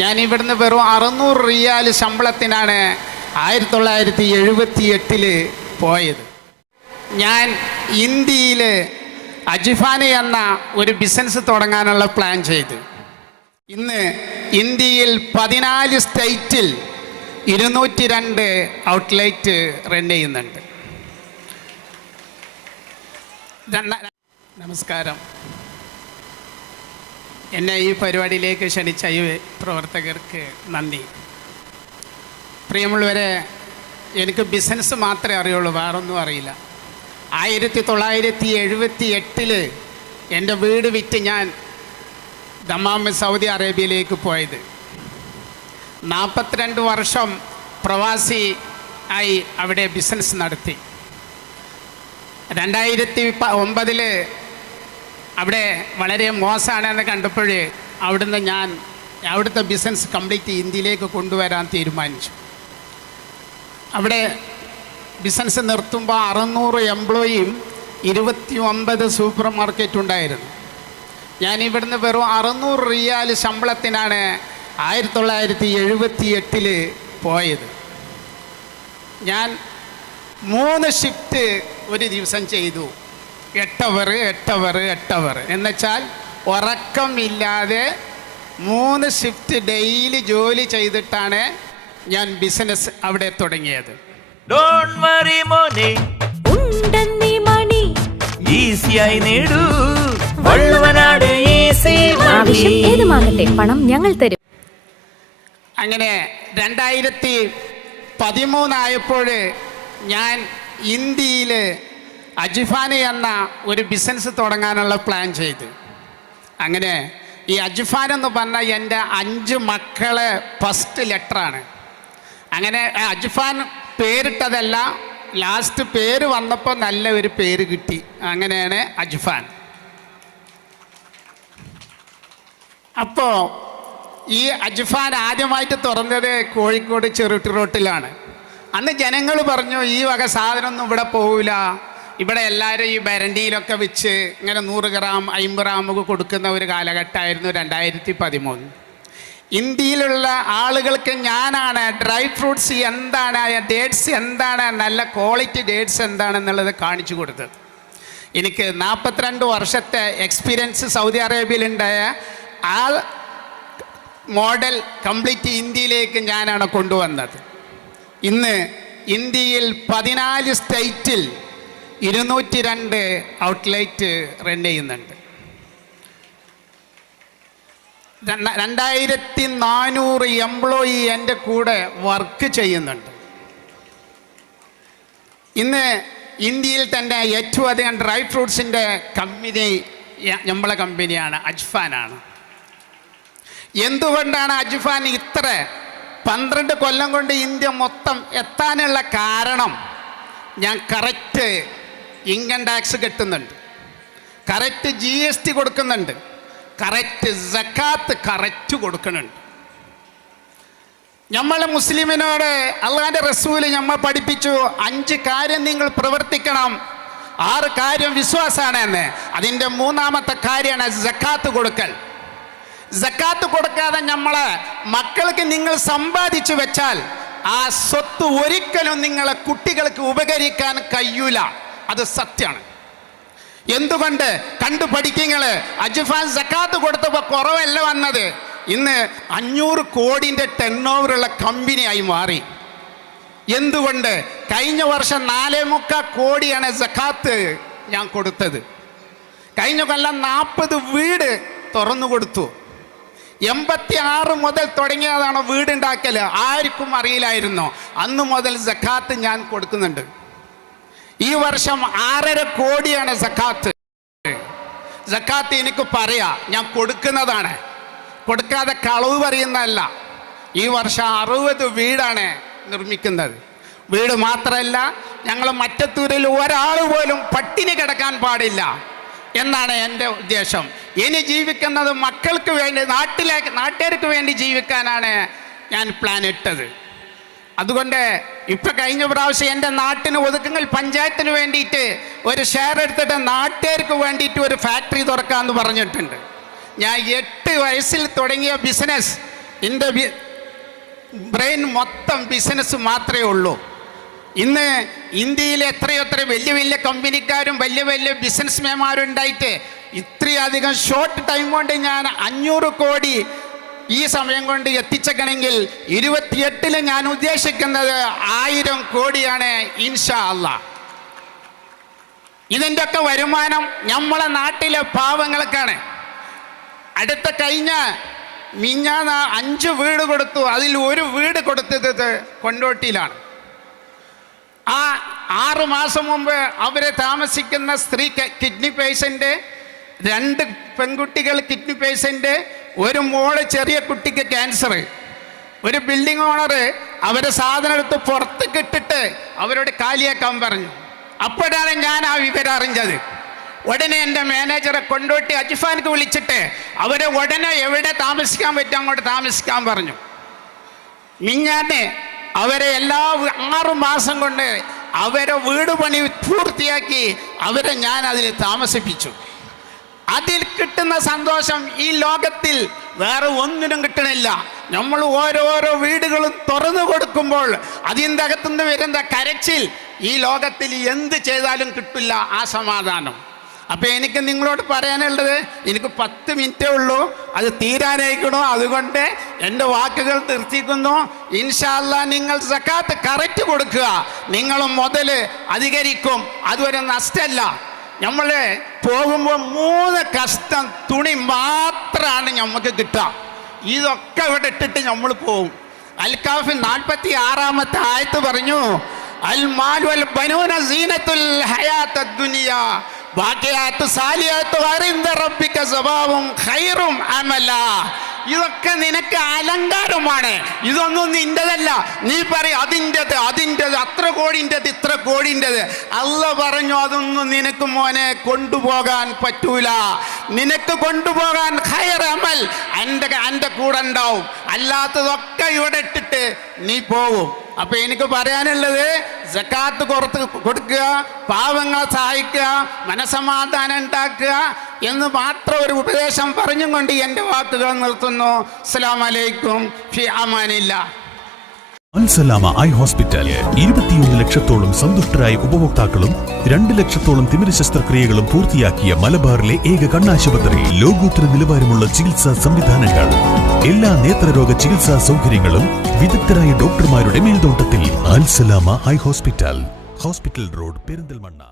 ഞാൻ ഇവിടുന്ന് വെറും 600 റിയാൽ ശമ്പളത്തിനാണ് 1978 പോയത്. ഞാൻ ഇന്ത്യയിൽ അജിഫാന എന്ന ഒരു ബിസിനസ് തുടങ്ങാനുള്ള പ്ലാൻ ചെയ്തു. ഇന്ന് ഇന്ത്യയിൽ 14 സ്റ്റേറ്റിൽ 202 ഔട്ട്ലെറ്റ് റൺ ചെയ്യുന്നുണ്ട്. നമസ്കാരം. എന്നെ ഈ പരിപാടിയിലേക്ക് ക്ഷണിച്ച ഈ പ്രവർത്തകർക്ക് നന്ദി. പ്രിയമുള്ളവരെ, എനിക്ക് ബിസിനസ് മാത്രമേ അറിയുള്ളൂ, വേറൊന്നും അറിയില്ല. 1978 എൻ്റെ വീട് വിറ്റ് ഞാൻ ദമാം സൗദി അറേബ്യയിലേക്ക് പോയത്. 42 വർഷം പ്രവാസി ആയി അവിടെ ബിസിനസ് നടത്തി. 2009 അവിടെ വളരെ മോശമാണെന്ന് കണ്ടപ്പോൾ അവിടുത്തെ ബിസിനസ് കംപ്ലീറ്റ് ഇന്ത്യയിലേക്ക് കൊണ്ടുവരാൻ തീരുമാനിച്ചു. അവിടെ ബിസിനസ് നിർത്തുമ്പോൾ 600 എംപ്ലോയിയും 29 സൂപ്പർ മാർക്കറ്റ് ഉണ്ടായിരുന്നു. ഞാൻ ഇവിടുന്ന് വെറും 600 റിയാൽ ശമ്പളത്തിനാണ് 1978 പോയത്. ഞാൻ 3 ഷിഫ്റ്റ് ഒരു ദിവസം ചെയ്തു. 8 അവർ എന്നുവെച്ചാൽ ഉറക്കമില്ലാതെ 3 ഷിഫ്റ്റ് ഡെയിലി ജോലി ചെയ്തിട്ടാണ് ഞാൻ ബിസിനസ് അവിടെ തുടങ്ങിയത്. പണം ഞങ്ങൾ തരും. അങ്ങനെ 2013 ആയപ്പോൾ ഞാൻ ഇന്ത്യയിൽ അജിഫാന എന്ന ഒരു ബിസിനസ് തുടങ്ങാനുള്ള പ്ലാൻ ചെയ്തു. അങ്ങനെ ഈ അജിഫാൻ എന്ന് പറഞ്ഞാൽ എൻ്റെ 5 മക്കളെ ഫസ്റ്റ് ലെറ്ററാണ്. അങ്ങനെ അജിഫാൻ പേരിട്ടതല്ല, ലാസ്റ്റ് പേര് വന്നപ്പോൾ നല്ല ഒരു പേര് കിട്ടി. അങ്ങനെയാണ് അജിഫാൻ. അപ്പോൾ ഈ അജിഫാൻ ആദ്യമായിട്ട് തുറന്നത് കോഴിക്കോട് ചെറുട്ടി റോട്ടിലാണ്. അന്ന് ജനങ്ങൾ പറഞ്ഞു, ഈ വക സാധനമൊന്നും ഇവിടെ പോവില്ല, ഇവിടെ എല്ലാവരും ഈ ബരണ്ടിയിലൊക്കെ വെച്ച് ഇങ്ങനെ 100 ഗ്രാം 50 ഗ്രാം കൊടുക്കുന്ന ഒരു കാലഘട്ടമായിരുന്നു 2013. ഇന്ത്യയിലുള്ള ആളുകൾക്ക് ഞാനാണ് ഡ്രൈ ഫ്രൂട്ട്സ് എന്താണ്, ഡേറ്റ്സ് എന്താണ്, നല്ല ക്വാളിറ്റി ഡേറ്റ്സ് എന്താണെന്നുള്ളത് കാണിച്ചു കൊടുത്തത്. എനിക്ക് 42 വർഷത്തെ എക്സ്പീരിയൻസ് സൗദി അറേബ്യയിലുണ്ടായ ആ മോഡൽ കംപ്ലീറ്റ് ഇന്ത്യയിലേക്ക് ഞാനാണ് കൊണ്ടുവന്നത്. ഇന്ന് ഇന്ത്യയിൽ 14 സ്റ്റേറ്റിൽ 202 ഔട്ട്ലെറ്റ് റൺ ചെയ്യുന്നുണ്ട്. 2400 എംപ്ലോയി എൻ്റെ കൂടെ വർക്ക് ചെയ്യുന്നുണ്ട്. ഇന്ന് ഇന്ത്യയിൽ തന്നെ ഏറ്റവും അധികം ഡ്രൈ ഫ്രൂട്ട്സിൻ്റെ കമ്പനി നമ്മളെ കമ്പനിയാണ്, അജ്ഫാനാണ്. എന്തുകൊണ്ടാണ് അജ്ഫാൻ ഇത്ര 12 കൊല്ലം കൊണ്ട് ഇന്ത്യ മൊത്തം എത്താനുള്ള കാരണം? ഞാൻ കറക്റ്റ് ഇൻകം ടാക്സ് കെട്ടുന്നുണ്ട്, കറക്റ്റ് GST കൊടുക്കുന്നുണ്ട്, കറക്റ്റ് സക്കാത്ത് കറക്റ്റ് കൊടുക്കുന്നുണ്ട്. നമ്മൾ മുസ്ലിമിനോട് അള്ളാൻ്റെ റസൂല് നമ്മൾ പഠിപ്പിച്ചു, 5 കാര്യം നിങ്ങൾ പ്രവർത്തിക്കണം, 6 കാര്യം വിശ്വാസമാണ് എന്ന്. അതിൻ്റെ 3ാമത്തെ കാര്യമാണ് സക്കാത്ത് കൊടുക്കൽ. സക്കാത്ത് കൊടുക്കാതെ നമ്മളെ മക്കൾക്ക് നിങ്ങൾ സമ്പാദിച്ചു വെച്ചാൽ ആ സ്വത്ത് ഒരിക്കലും നിങ്ങളെ കുട്ടികൾക്ക് ഉപകരിക്കാൻ കഴിയൂല. അത് സത്യമാണ്. എന്തുകൊണ്ട്? കണ്ടുപഠിക്കങ്ങള്. അജ്ഫാൻ സക്കാത്ത് കൊടുത്തപ്പോൾ കുറവല്ല വന്നത്, ഇന്ന് 500 കോടിൻ്റെ ടേൺഓവറുള്ള കമ്പനിയായി മാറി. എന്തുകൊണ്ട്? കഴിഞ്ഞ വർഷം 4.25 കോടിയാണ് സക്കാത്ത് ഞാൻ കൊടുത്തത്. കഴിഞ്ഞ കൊല്ലം 40 വീട് തുറന്നു കൊടുത്തു. 86 മുതൽ തുടങ്ങിയതാണ് വീടുണ്ടാക്കൽ. ആർക്കും അറിയില്ലായിരുന്നു. അന്ന് മുതൽ സക്കാത്ത് ഞാൻ കൊടുക്കുന്നുണ്ട്. ഈ വർഷം 6.5 കോടിയാണ് സക്കാത്ത്. സക്കാത്ത് എനിക്ക് പറയാ, ഞാൻ കൊടുക്കുന്നതാണ്, കൊടുക്കാതെ കളവ് പറയുന്നതല്ല. ഈ വർഷം 60 വീടാണ് നിർമ്മിക്കുന്നത്. വീട് മാത്രമല്ല, ഞങ്ങൾ മറ്റത്തൂരിൽ ഒരാൾ പോലും പട്ടിണി കിടക്കാൻ പാടില്ല എന്നാണ് എൻ്റെ ഉദ്ദേശം. ഇനി ജീവിക്കുന്നത് മക്കൾക്ക് വേണ്ടി, നാട്ടുകാർക്ക് വേണ്ടി ജീവിക്കാനാണ് ഞാൻ പ്ലാൻ ഇട്ടത്. അതുകൊണ്ട് ഇപ്പം കഴിഞ്ഞ പ്രാവശ്യം എൻ്റെ നാട്ടിന് ഒതുക്കുങ്ങൽ പഞ്ചായത്തിന് വേണ്ടിയിട്ട് ഒരു ഷെയർ എടുത്തിട്ട് നാട്ടുകാർക്ക് വേണ്ടിയിട്ട് ഒരു ഫാക്ടറി തുറക്കാമെന്ന് പറഞ്ഞിട്ടുണ്ട്. ഞാൻ 8 വയസ്സിൽ തുടങ്ങിയ ബിസിനസ് എൻ്റെ ബ്രെയിൻ മൊത്തം ബിസിനസ് മാത്രമേ ഉള്ളൂ. ഇന്ന് ഇന്ത്യയിലെ എത്രയോ വലിയ വലിയ കമ്പനിക്കാരും വലിയ വലിയ ബിസിനസ്മാൻമാരും ഉണ്ടായിട്ട് ഇത്രയധികം ഷോർട്ട് ടൈം കൊണ്ട് ഞാൻ 500 കോടി ഈ സമയം കൊണ്ട് എത്തിച്ചേക്കണമെങ്കിൽ 28-ൽ ഞാൻ ഉദ്ദേശിക്കുന്നത് 1000 കോടിയാണ് ഇൻഷാ അല്ലാഹ്. ഇതിൻ്റെ ഒക്കെ വരുമാനം നമ്മളെ നാട്ടിലെ പാവങ്ങൾക്കാണ്. അടുത്ത കഴിഞ്ഞ മിഞ്ഞാന്ന് 5 വീട് കൊടുത്തു. അതിൽ ഒരു വീട് കൊടുത്തത് കൊണ്ടോട്ടിയിലാണ്. ആ 6 മാസം മുമ്പ് അവരെ താമസിക്കുന്ന സ്ത്രീ കിഡ്നി പേഷ്യൻ്റ്, 2 പെൺകുട്ടികൾ കിഡ്നി പേഷ്യൻ്റ്, ഒരു മോള് ചെറിയ കുട്ടിക്ക് ക്യാൻസർ. ഒരു ബിൽഡിംഗ് ഓണർ അവരെ സാധനം എടുത്ത് പുറത്തേക്ക് ഇട്ടിട്ട് അവരോട് കാലിയാക്കാൻ പറഞ്ഞു. അപ്പോഴാണ് ഞാൻ ആ വിവരം അറിഞ്ഞത്. ഉടനെ എൻ്റെ മാനേജറെ കൊണ്ടോട്ടി അജ്ഫാൻക്ക് വിളിച്ചിട്ട് അവരെ ഉടനെ എവിടെ താമസിക്കാൻ പറ്റും അങ്ങോട്ട് താമസിക്കാൻ പറഞ്ഞു. മിഞ്ഞാന്ന് അവരെ 6 മാസം കൊണ്ട് അവരെ വീട് പണി പൂർത്തിയാക്കി അവരെ ഞാൻ അതിൽ താമസിപ്പിച്ചു. അതിൽ കിട്ടുന്ന സന്തോഷം ഈ ലോകത്തിൽ വേറെ ഒന്നിനും കിട്ടണില്ല. നമ്മൾ ഓരോരോ വീടുകളും തുറന്നു കൊടുക്കുമ്പോൾ അതിൻ്റെ അകത്തുനിന്ന് വരുന്ന കരച്ചിൽ ഈ ലോകത്തിൽ എന്ത് ചെയ്താലും കിട്ടില്ല ആ സമാധാനം. അപ്പോൾ എനിക്ക് നിങ്ങളോട് പറയാനുള്ളത്, എനിക്ക് 10 മിനിറ്റേ ഉള്ളൂ, അത് തീരാനായിക്കണോ. അതുകൊണ്ട് എൻ്റെ വാക്കുകൾ നിർത്തിക്കുന്നു. ഇൻഷാ അല്ലാഹ് നിങ്ങൾ സക്കാത്ത് കറക്റ്റ് കൊടുക്കുക, നിങ്ങൾ മുതൽ അധികരിക്കും. അതൊരു നഷ്ടമല്ല. നമ്മൾ പോകുമ്പോൾ 3 കഷ്ടം തുണി മാത്രമാണ് നമുക്ക് കിട്ടുക. ഇതൊക്കെ ഇവിടെ ഇട്ടിട്ട് നമ്മൾ പോകും. അൽ-കാഫി 46-ാമത്തെ ആയത്ത് പറഞ്ഞു, അൽ മാലു വൽ ബനൂന സീനത്തുൽ ഹയാത്തദ് ദുനിയ ബാഖിയാത്തു സാലിഹാത്തു ഇൻദ റബ്ബിക സവാബും ഖൈറും അമല. ഇതൊക്കെ നിനക്ക് അലങ്കാരമാണ്, ഇതൊന്നും നിൻ്റെതല്ല. നീ പറയും അതിൻ്റെത് അത്ര കോടിൻ്റെത് ഇത്ര കോടിൻ്റെത്. അല്ലാഹ് പറഞ്ഞു അതൊന്നും നിനക്ക് മോനെ കൊണ്ടുപോകാൻ പറ്റൂല. നിനക്ക് കൊണ്ടുപോകാൻ ഖൈർ അമൽ എൻ്റെ കൂടെ ഉണ്ടാവും. അല്ലാത്തതൊക്കെ ഇവിടെ ഇട്ടിട്ട് നീ പോവും. അപ്പൊ എനിക്ക് പറയാനുള്ളത്, സക്കാത്ത് കൊടുക്കുക, പാവങ്ങളെ സഹായിക്കുക, മനസമാധാനം ഉണ്ടാക്കുക എന്ന് മാത്രം ഒരു ഉപദേശം പറഞ്ഞും കൊണ്ട് എൻ്റെ വാക്കുകൾ നിർത്തുന്നു. അസ്സലാമു അലൈക്കും, ഫി അമാനില്ലാഹ്. അൽസലാമ ഐ ഹോസ്പിറ്റൽ 21 ലക്ഷത്തോളം സന്തുഷ്ടരായ ഉപഭോക്താക്കളും 2 ലക്ഷത്തോളം തിമിര ശസ്ത്രക്രിയകളും പൂർത്തിയാക്കിയ മലബാറിലെ ഏക കണ്ണാശുപത്രി. ലോകോത്തര നിലവാരമുള്ള ചികിത്സാ സംവിധാനങ്ങൾ, എല്ലാ നേത്രരോഗ ചികിത്സാ സൗകര്യങ്ങളും വിദഗ്ധരായ ഡോക്ടർമാരുടെ മേൽനോട്ടത്തിൽ. Al Salama eye hospital, hospital road, Perinthalmanna.